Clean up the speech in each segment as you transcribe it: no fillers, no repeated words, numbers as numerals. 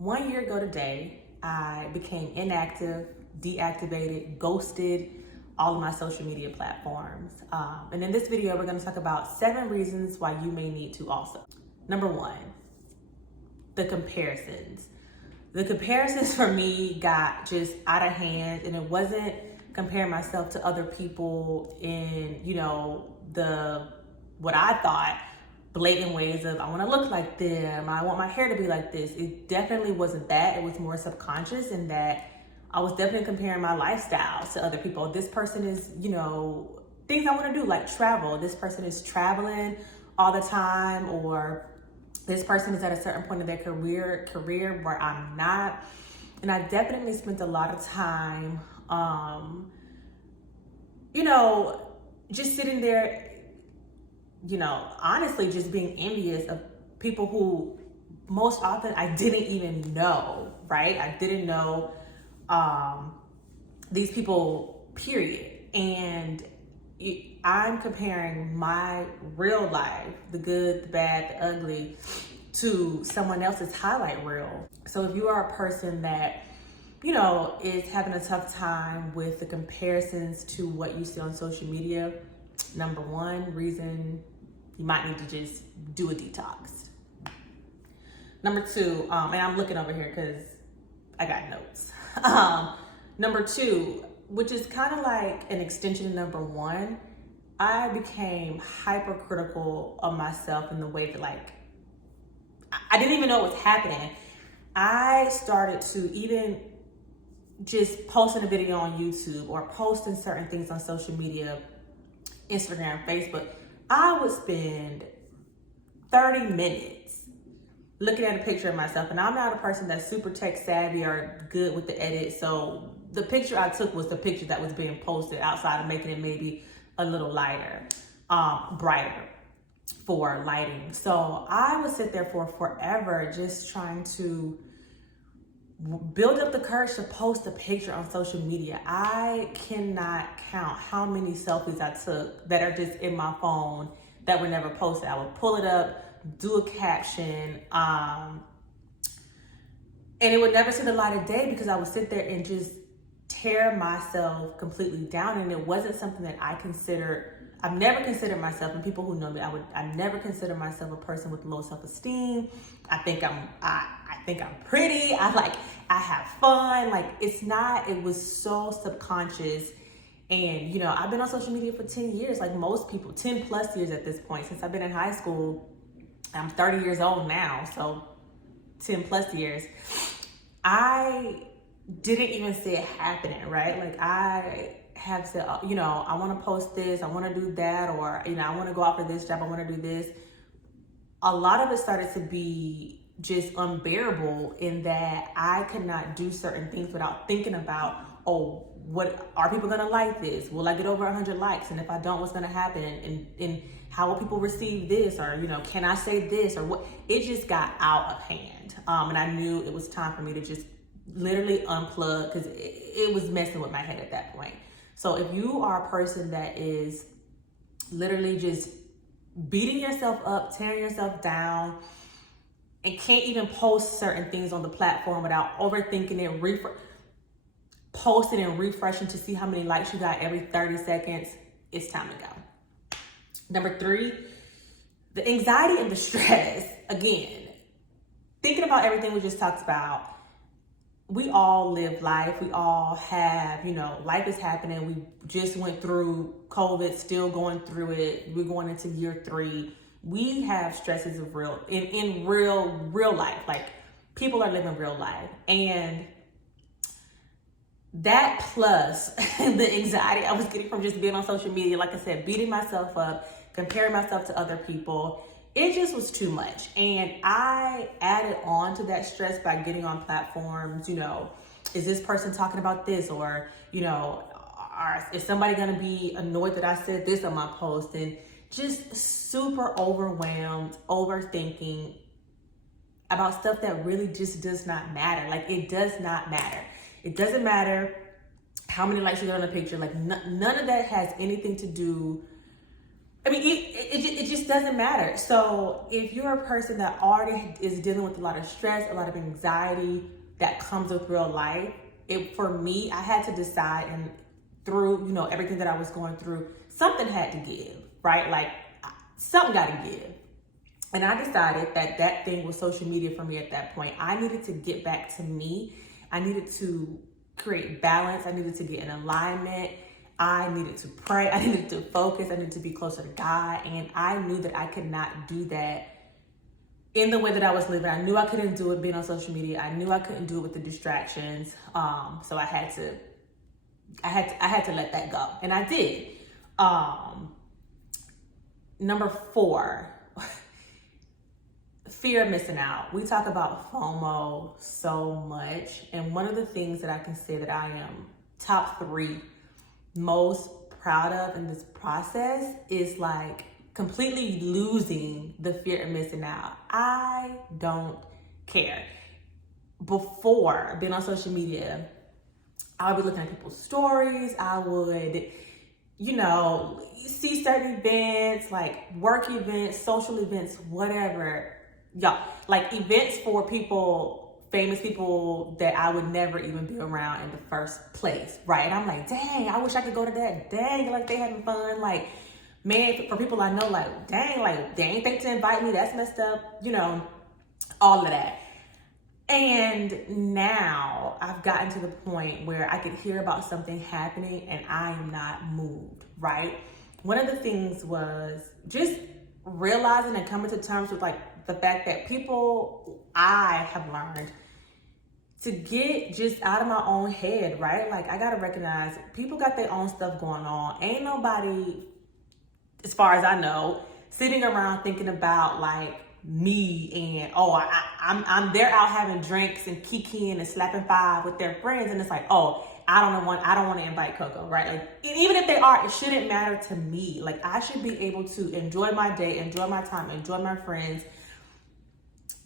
1 year ago today, I became inactive, deactivated, ghosted all of my social media platforms. And in this video, we're gonna talk about 7 reasons why you may need to also. Number 1, the comparisons. The comparisons for me got just out of hand, and it wasn't comparing myself to other people in, what I thought blatant ways of, I want to look like them, I want my hair to be like this. It definitely wasn't that. It was more subconscious in that I was definitely comparing my lifestyle to other people. This person is, things I want to do, like travel. This person is traveling all the time, or this person is at a certain point in their career where I'm not. And I definitely spent a lot of time, just sitting there, honestly just being envious of people who most often I didn't even know, right? I didn't know these people, period. And I'm comparing my real life, the good, the bad, the ugly, to someone else's highlight reel. So if you are a person that, is having a tough time with the comparisons to what you see on social media, number 1 reason you might need to just do a detox. Number 2, and I'm looking over here because I got notes. Number 2, which is kind of like an extension of number 1, I became hypercritical of myself in the way that I didn't even know what was happening. I started to even just posting a video on YouTube or posting certain things on social media, Instagram, Facebook, I would spend 30 minutes looking at a picture of myself. And I'm not a person that's super tech savvy or good with the edit. So the picture I took was the picture that was being posted, outside of making it maybe a little lighter, brighter for lighting. So I would sit there for forever just trying to build up the courage to post a picture on social media. I cannot count how many selfies I took that are just in my phone that were never posted. I would pull it up, do a caption, and it would never see the light of day because I would sit there and just tear myself completely down. And it wasn't something that I've never considered myself, and people who know me, I never consider myself a person with low self-esteem. I think I'm pretty. I have fun. It was so subconscious. And, I've been on social media for 10 years, like most people, 10 plus years at this point. Since I've been in high school, I'm 30 years old now. So 10 plus years. I didn't even see it happening, right? I have said, I want to post this, I want to do that, or, I want to go out for this job, I want to do this. A lot of it started to be just unbearable in that I could not do certain things without thinking about, what are people going to like this? Will I get over 100 likes? And if I don't, what's going to happen? And how will people receive this? Or, can I say this? Or what? It just got out of hand. And I knew it was time for me to just literally unplug because it was messing with my head at that point. So if you are a person that is literally just beating yourself up, tearing yourself down, and can't even post certain things on the platform without overthinking it, posting and refreshing to see how many likes you got every 30 seconds, it's time to go. Number 3, the anxiety and the stress. Again, thinking about everything we just talked about, we all live life. We all have, life is happening. We just went through COVID, still going through it. We're going into year 3. We have stresses of real life. People are living real life. And that plus the anxiety I was getting from just being on social media, like I said, beating myself up, comparing myself to other people, it just was too much. And I added on to that stress by getting on platforms, is this person talking about this? Or, is somebody going to be annoyed that I said this on my post? And just super overwhelmed, overthinking about stuff that really just does not matter. It does not matter. It doesn't matter how many likes you get on a picture. None of that has anything to do I mean, it just doesn't matter. So if you're a person that already is dealing with a lot of stress, a lot of anxiety that comes with real life, for me, I had to decide, and through, everything that I was going through, something had to give, right? Like something got to give. And I decided that thing was social media for me at that point. I needed to get back to me. I needed to create balance. I needed to get in alignment. I needed to pray. I needed to focus. I needed to be closer to God. And I knew that I could not do that in the way that I was living. I knew I couldn't do it being on social media. I knew I couldn't do it with the distractions. So I had to let that go. And I did. Number 4, fear of missing out. We talk about FOMO so much. And one of the things that I can say that I am top 3 most proud of in this process is like completely losing the fear of missing out. I don't care. Before being on social media, I would be looking at people's stories. I would, see certain events, like work events, social events, whatever. Y'all, like events for people, famous people that I would never even be around in the first place, right? And I'm like, dang, I wish I could go to that. Dang, like they having fun. Like, man, for people I know, like, dang, like they ain't think to invite me. That's messed up. All of that. And now I've gotten to the point where I could hear about something happening and I am not moved, right? One of the things was just realizing and coming to terms with like the fact that I have learned to get just out of my own head, right? Like I gotta recognize people got their own stuff going on. Ain't nobody, as far as I know, sitting around thinking about like me and I'm they're out having drinks and kikiing and slapping 5 with their friends, and it's like, I don't want to invite Coco, right? Like even if they are, it shouldn't matter to me. Like I should be able to enjoy my day, enjoy my time, enjoy my friends,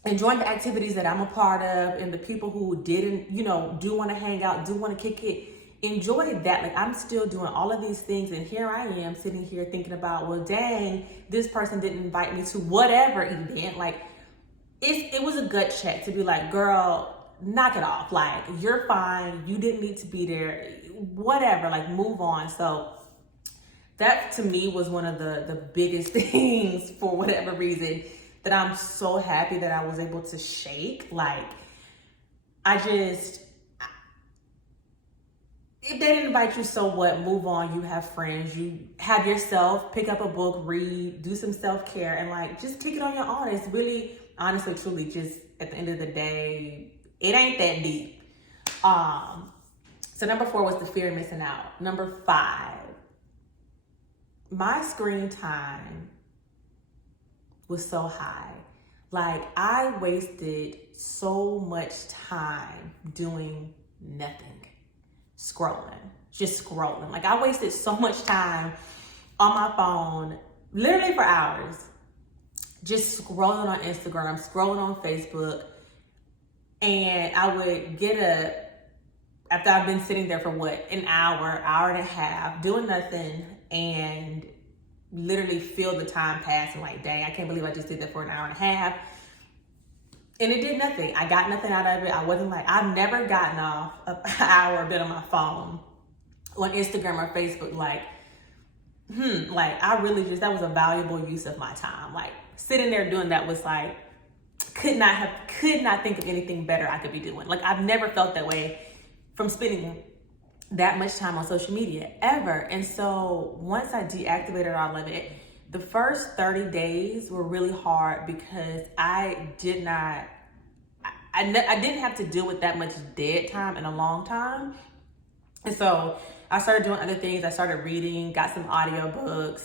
enjoying the activities that I'm a part of, and the people who didn't, do want to hang out, do want to kick it. Enjoy that. Like I'm still doing all of these things, and here I am sitting here thinking about, well, dang, this person didn't invite me to whatever event. Like it was a gut check to be like, girl, knock it off. Like you're fine. You didn't need to be there. Whatever. Like move on. So that to me was one of the biggest things for whatever reason that I'm so happy that I was able to shake. Like if they didn't invite you, so what? Move on. You have friends. You have yourself. Pick up a book, read, do some self-care, and like just kick it on your own. It's really, honestly, truly, just at the end of the day, it ain't that deep. So number 4 was the fear of missing out. Number 5, my screen time was so high. Like I wasted so much time doing nothing. Just scrolling. Like I wasted so much time on my phone, literally for hours, just scrolling on Instagram, scrolling on Facebook. And I would get up after I've been sitting there for an hour and a half, doing nothing, and literally feel the time passing. Like, dang, I can't believe I just did that for an hour and a half. And it did nothing. I got nothing out of it. I wasn't like, I've never gotten off an hour a bit on my phone on Instagram or Facebook. Like I really that was a valuable use of my time. Like sitting there doing that was like, could not think of anything better I could be doing. Like I've never felt that way from spending that much time on social media ever. And so once I deactivated all of it, the first 30 days were really hard because I didn't have to deal with that much dead time in a long time. And so I started doing other things. I started reading, got some audiobooks,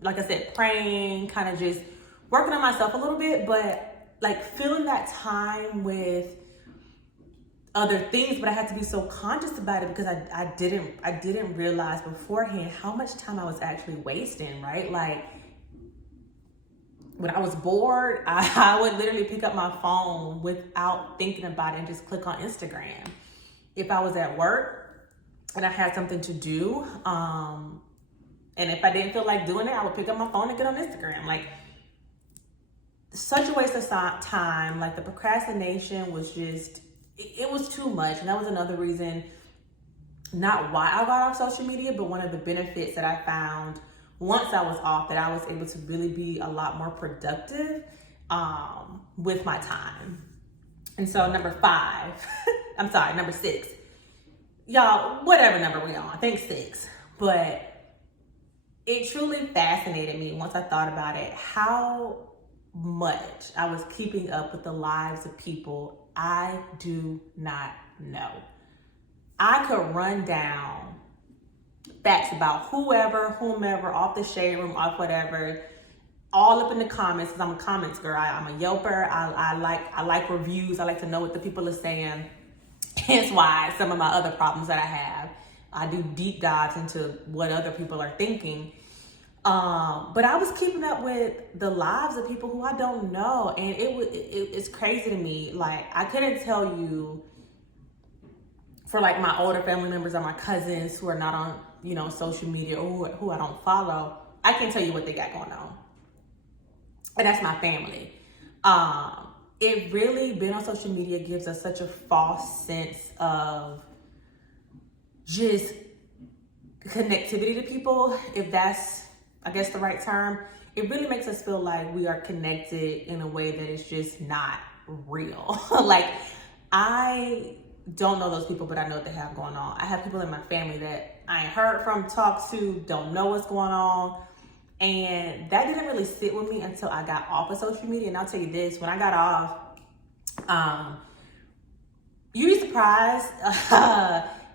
like I said, praying, kind of just working on myself a little bit, but like filling that time with other things. But I had to be so conscious about it because I didn't realize beforehand how much time I was actually wasting, right? Like when I was bored, I would literally pick up my phone without thinking about it and just click on Instagram. If I was at work and I had something to do, And if I didn't feel like doing it, I would pick up my phone and get on Instagram. Like, such a waste of time. Like, the procrastination was just, it was too much. And that was another reason, not why I got off social media, but one of the benefits that I found once I was off, that I was able to really be a lot more productive with my time. And so number 6. Y'all, whatever number we on, I think 6. But it truly fascinated me once I thought about it, how much I was keeping up with the lives of people I do not know. I could run down facts about whomever, off the shade room, off whatever, all up in the comments, because I'm a comments girl. I'm a Yelper. I like reviews. I like to know what the people are saying. Hence why some of my other problems that I have, I do deep dives into what other people are thinking. But I was keeping up with the lives of people who I don't know, and it's crazy to me. Like, I couldn't tell you, for like my older family members or my cousins who are not on, social media, or who I don't follow, I can't tell you what they got going on. And that's my family. It really, being on social media gives us such a false sense of just connectivity to people, if that's, I guess, the right term. It really makes us feel like we are connected in a way that is just not real. Like, I don't know those people, but I know what they have going on. I have people in my family that I ain't heard from, talked to, don't know what's going on. And that didn't really sit with me until I got off of social media. And I'll tell you this, when I got off, you'd be surprised.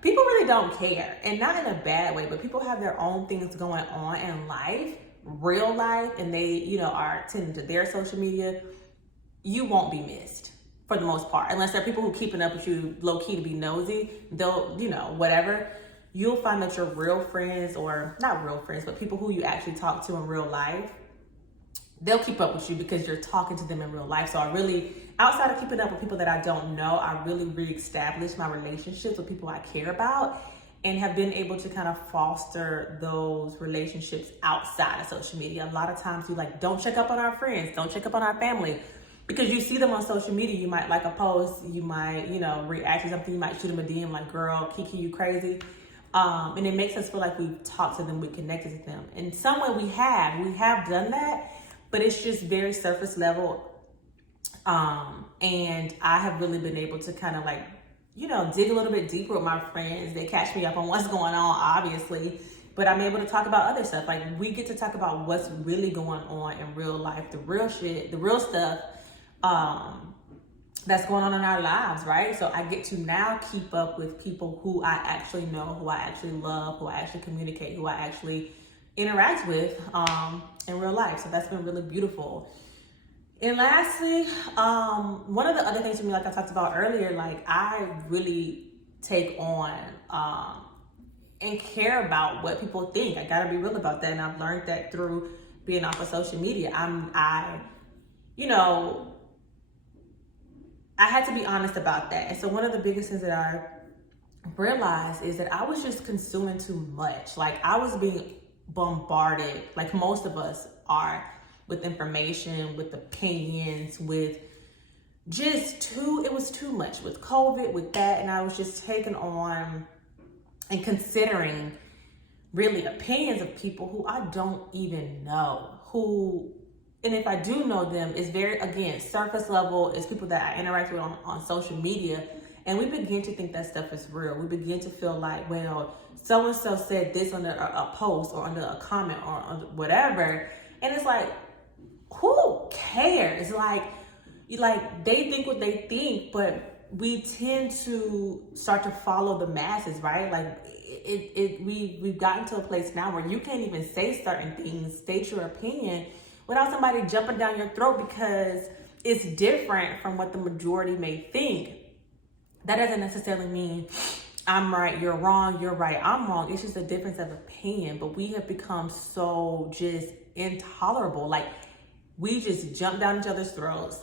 People really don't care, and not in a bad way, but people have their own things going on in life, real life, and they, are tending to their social media. You won't be missed for the most part, unless there are people who keeping up with you low key to be nosy. They'll, whatever. You'll find that your real friends, or not real friends, but people who you actually talk to in real life, they'll keep up with you because you're talking to them in real life. So I really, outside of keeping up with people that I don't know, I really reestablished my relationships with people I care about, and have been able to kind of foster those relationships outside of social media. A lot of times we don't check up on our friends, don't check up on our family, because you see them on social media. You might like a post, you might, react to something, you might shoot them a DM like, girl, Kiki, you crazy. And it makes us feel like we've talked to them, we connected with them. In some way we have done that, but it's just very surface level. And I have really been able to kind of dig a little bit deeper with my friends. They catch me up on what's going on, obviously, but I'm able to talk about other stuff. Like, we get to talk about what's really going on in real life, the real shit, the real stuff, that's going on in our lives, right? So I get to now keep up with people who I actually know, who I actually love, who I actually communicate, who I actually interact with in real life. So that's been really beautiful. And lastly, one of the other things for me, like I talked about earlier, I really take on and care about what people think. I gotta be real about that. And I've learned that through being off of social media. I had to be honest about that. And so one of the biggest things that I realized is that I was just consuming too much. Like, I was being bombarded, like most of us are, with information, with opinions, with it was too much with COVID, with that. And I was just taking on and considering really opinions of people who I don't even know, and if I do know them, it's very, again, surface level. It's people that I interact with on social media. And we begin to think that stuff is real. We begin to feel like, well, so-and-so said this under a post or under a comment or under whatever. And it's like, who cares? Like they think what they think, but we tend to start to follow the masses, right? Like, we've gotten to a place now where you can't even say certain things, state your opinion, without somebody jumping down your throat because it's different from what the majority may think. That doesn't necessarily mean I'm right, you're wrong, you're right, I'm wrong. It's just a difference of opinion. But we have become so just intolerable. Like, we just jump down each other's throats.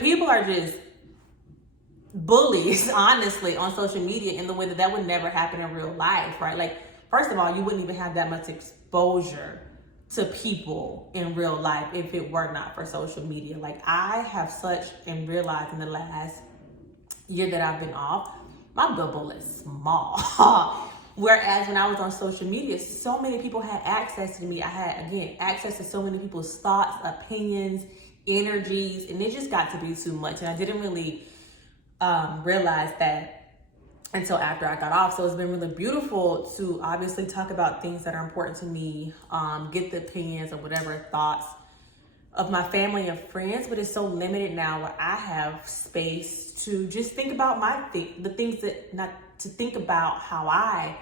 People are just bullies, honestly, on social media in the way that would never happen in real life, right? Like, first of all, you wouldn't even have that much exposure to people in real life if it were not for social media. Like, I have such and realized in the last year that I've been off, my bubble is small. Whereas when I was on social media, so many people had access to me. I had, again, access to so many people's thoughts, opinions, energies, and it just got to be too much. And I didn't really realize that until after I got off. So it's been really beautiful to obviously talk about things that are important to me, get the opinions or whatever thoughts of my family and friends, but it's so limited now where I have space to just think about the things that, not to think about how I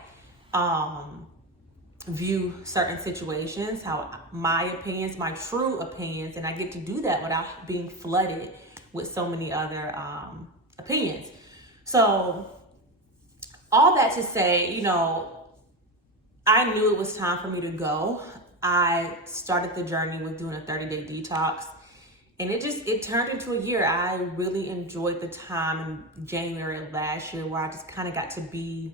view certain situations, how my opinions, my true opinions, and I get to do that without being flooded with so many other opinions. So all that to say, you know, I knew it was time for me to go. I started the journey with doing a 30-day detox, and it turned into a year. I really enjoyed the time in January of last year where I just kind of got to be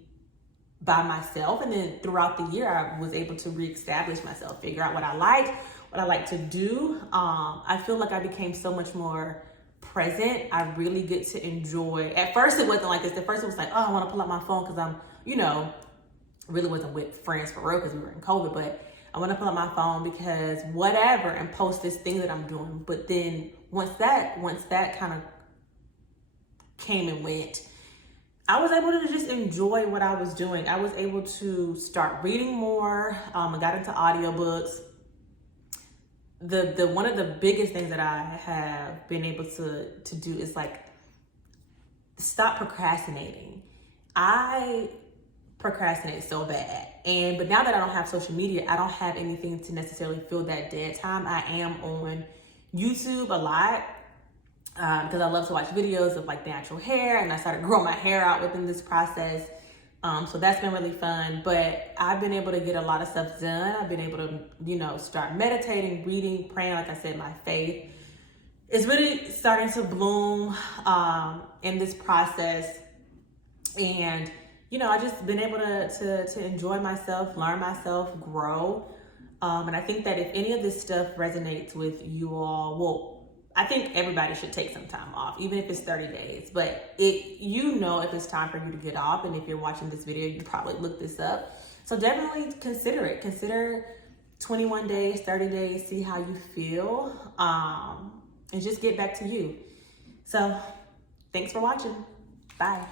by myself. And then throughout the year, I was able to reestablish myself, figure out what I like to do. I feel like I became so much more present. I really get to enjoy. At first, it wasn't like this. At first, it was like, oh, I want to pull out my phone because I'm, really wasn't with friends for real because we were in COVID, but I want to pull out my phone because whatever and post this thing that I'm doing. But then once that kind of came and went, I was able to just enjoy what I was doing. I was able to start reading more. I got into audiobooks. The one of the biggest things that I have been able to do is like stop procrastinating. I procrastinate so bad, but now that I don't have social media, I don't have anything to necessarily fill that dead time. I am on YouTube a lot because I love to watch videos of like natural hair, and I started growing my hair out within this process. So that's been really fun, but I've been able to get a lot of stuff done. I've been able to, start meditating, reading, praying. Like I said, my faith is really starting to bloom in this process. And, I just been able to enjoy myself, learn myself, grow. And I think that if any of this stuff resonates with you all, well, I think everybody should take some time off, even if it's 30 days. But if it's time for you to get off, and if you're watching this video, you probably looked this up. So definitely consider it. Consider 21 days, 30 days, see how you feel, and just get back to you. So thanks for watching. Bye.